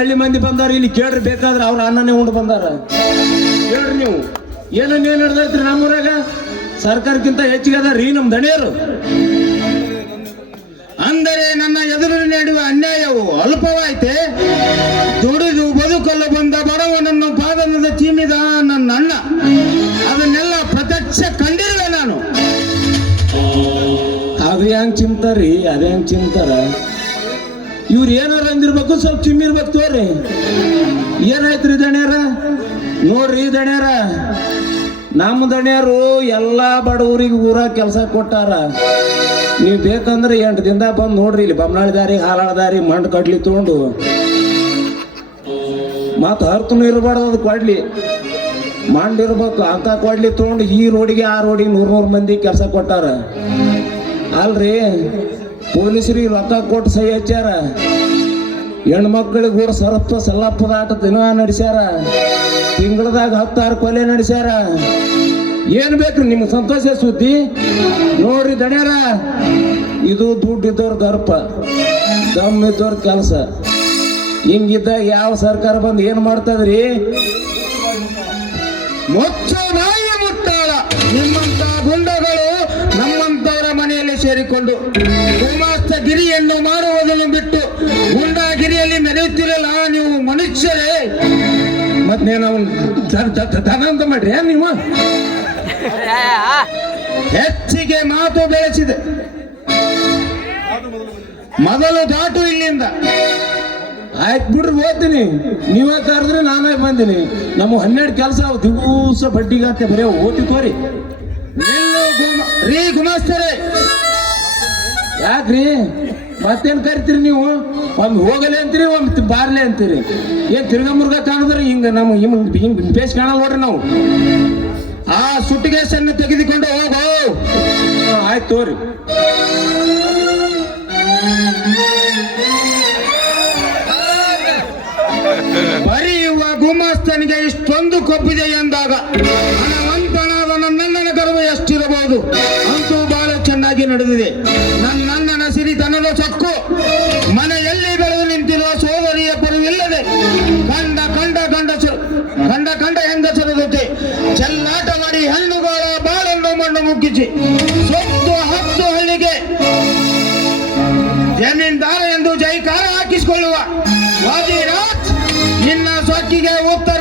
ಹಳ್ಳಿ ಮಂದಿ ಬಂದಾರ, ಇಲ್ಲಿ ಕೇಳ್ರಿ ಬೇಕಾದ್ರೆ ಅವ್ರ ಅನ್ನನೇ ಉಂಡು ಬಂದಾರ. ಕೇಳ್ರಿ ನೀವು. ಏನನ್ನ ಏನ್ ನಡೆದೈತ್ರಿ ನಮ್ಮೂರಾಗ? ಸರ್ಕಾರಕ್ಕಿಂತ ಹೆಚ್ಚಿಗೆ ಅದ ರೀ ನಮ್ ದಣಿಯರು. ಅಂದರೆ ನನ್ನ ಎದುರು ನೀಡುವ ಅನ್ಯಾಯವು ಅಲ್ಪವಾಯ್ತೆ. ದುಡಿದು ಬದುಕಲು ಬಂದ ಬಡವನನ್ನು ಪಾದನದ ಚೀಮಿದ ನನ್ನ ಅಣ್ಣ ಅದನ್ನೆಲ್ಲ ಪ್ರತ್ಯಕ್ಷ ಕಂಡಿರುವೆ ನಾನು. ಅದು ಹೆಂಗ್ ಚಿಂತಾರಿ, ಅದೇ ಹೆಂಗ್ ಚಿಮ್ತಾರ ಇವ್ರು ಏನಾರ ಅಂದಿರ್ಬೇಕು, ಸ್ವಲ್ಪ ಚಿಮ್ಮಿರ್ಬೇಕು ತೋರಿ. ಏನಾಯ್ತ್ರಿ ದಣ್ಯಾರ? ನೋಡ್ರಿ ದಣ್ಯಾರ ನಮ್ಮ ದಣ್ಯಾರು ಎಲ್ಲಾ ಬಡವರಿಗೆ ಊರಾಗ ಕೆಲಸ ಕೊಟ್ಟಾರ. ನೀವು ಬೇಕಂದ್ರೆ ಎಂಟು ದಿನದಾಗ ಬಂದು ನೋಡ್ರಿ ಇಲ್ಲಿ ಬಮ್ನಾಳಿ ದಾರಿ, ಹಾಲಾಳ ದಾರಿ ಮಣ್ಣು ಕಡ್ಲಿ ತಗೊಂಡು. ಮತ್ತು ಹರ್ತನು ಇರಬಾರ್ದು ಅದು ಕೊಡ್ಲಿ. ಮಾಡಿರ್ಬೇಕು ಅಂತ ಕೊಡ್ಲಿ ತೊಗೊಂಡು ಈ ರೋಡಿಗೆ ಆ ರೋಡಿಗೆ ನೂರು ನೂರು ಮಂದಿ ಕೆಲಸ ಕೊಟ್ಟಾರ. ಅಲ್ರಿ ಪೊಲೀಸರಿಗೆ ರೊಕ್ಕ ಕೊಟ್ಟು ಸಹಿ ಹಚ್ಚಾರ ಹೆಣ್ಮಕ್ಳಿಗೆ ಕೂಡ ಸರತ್ವ ಸಲ್ಲಪ್ಪದ ಆಟ ದಿನ ನಡೆಸ್ಯಾರ. ತಿಂಗಳದಾಗ ಹತ್ತಾರು ಕೊಲೆ ನಡೆಸ್ಯಾರ. ಏನ್ ಬೇಕು ನಿಮ್ಗೆ ಸಂತೋಷ ಸುದ್ದಿ? ನೋಡ್ರಿ ದಣ್ಯಾರ, ಇದು ದುಡ್ಡು ಇದ್ದವ್ರ ಗರ್ಪ ದಮ್ ಇದ್ದವ್ರ ಕೆಲಸ. ಹಿಂಗಿದ್ದಾಗ ಯಾವ ಸರ್ಕಾರ ಬಂದು ಏನ್ ಮಾಡ್ತದ್ರಿ? ಮುಚ್ಚ ನಾಯಿ ಮುಟ್ಟಾಳ. ನಿಮ್ಮಂತ ಸೇರಿಕೊಂಡು ಗಿರಿಯನ್ನು ಮಾಡುವುದನ್ನು ಬಿಟ್ಟು ಗುಂಡಾಗಿರಿಯಲ್ಲಿ ನಡೆಯುತ್ತಿರಲ್ಲ, ನೀವು ಮನುಷ್ಯರೇ. ಮತ್ತೆ ನಾವು ಅಂತ ಮಾಡ್ರಿ ನೀವು? ಹೆಚ್ಚಿಗೆ ಮಾತು ಬೆಳೆಸಿದೆ. ಮೊದಲು ದಾಟು ಇಲ್ಲಿಂದ. ಆಯ್ತು ಬಿಡ್ರಿ, ಓದ್ತೀನಿ. ನೀವೇ ಕರೆದ್ರೆ ನಾನೇ ಬಂದಿನಿ. ನಮ್ಮ ಹನ್ನೆರಡು ಕೆಲಸ ದಿವಸ ಬಡ್ಡಿಗಾತೆ, ಬರೀ ಓದಿ ತೋರಿ. ರೀ ಗುಮಾಸ್ತರೇ. ಯಾಕ್ರಿ? ಮತ್ತೇನ್ ಕರಿತೀರಿ ನೀವು? ಒಮ್ಮೆ ಹೋಗಲಿ ಅಂತೀರಿ, ಒಮ್ಮೆ ಬಾರ್ಲಿ ಅಂತೀರಿ. ಏನ್ ತಿರ್ಗಾ ಮುರ್ಗ ಕಾಣಿದ್ರೆ? ಹಿಂಗ ನಮ್ಮ ಹಿಂಗ್ ಹಿಂಗ್ ಪೇಸ್ ಕಾಣಲ್ಲ ನೋಡ್ರಿ ನಾವು. ಆ ಸುಟ್ಟಿಗೆಸನ್ನು ತೆಗೆದುಕೊಂಡು ಹೋಗು. ಆಯ್ತು ತೋರಿ. ಬರೆಯುವ ಗುಮಾಸ್ತನಿಗೆ ಇಷ್ಟೊಂದು ಕೊಬ್ಬಿದೆ ಎಂದಾಗ ಹಣವಂತನಾದ ನನ್ನ ಗರ್ವ ಎಷ್ಟಿರಬಹುದು? ನಡೆದಿದೆ. ನನ್ನ ನಸಿರಿತನದ ಚಕ್ಕು. ಮನೆಯಲ್ಲಿ ಬೆಳೆದು ನಿಂತಿರುವ ಸೋದರಿಯ ಪರವಿಲ್ಲದೆ ಕಂಡ ಕಂಡ ಕಂಡ ಕಂಡ ಕಂಡ ಹೆಂಗಸರ ಜೊತೆ ಚೆಲ್ಲಾಟ ಮಾಡಿ ಹಣ್ಣುಗಳ ಬಾಳನ್ನು ಮಣ್ಣು ಮುಗ್ಗಿಸಿ ಸೊತ್ತು ಹತ್ತು ಹಳ್ಳಿಗೆ ಜಮೀನ್ದಾರ ಎಂದು ಜೈಕಾರ ಹಾಕಿಸಿಕೊಳ್ಳುವ ವಾದಿರಾಜ್ ನಿನ್ನ ಸೊಕ್ಕಿಗೆ ಉತ್ತರ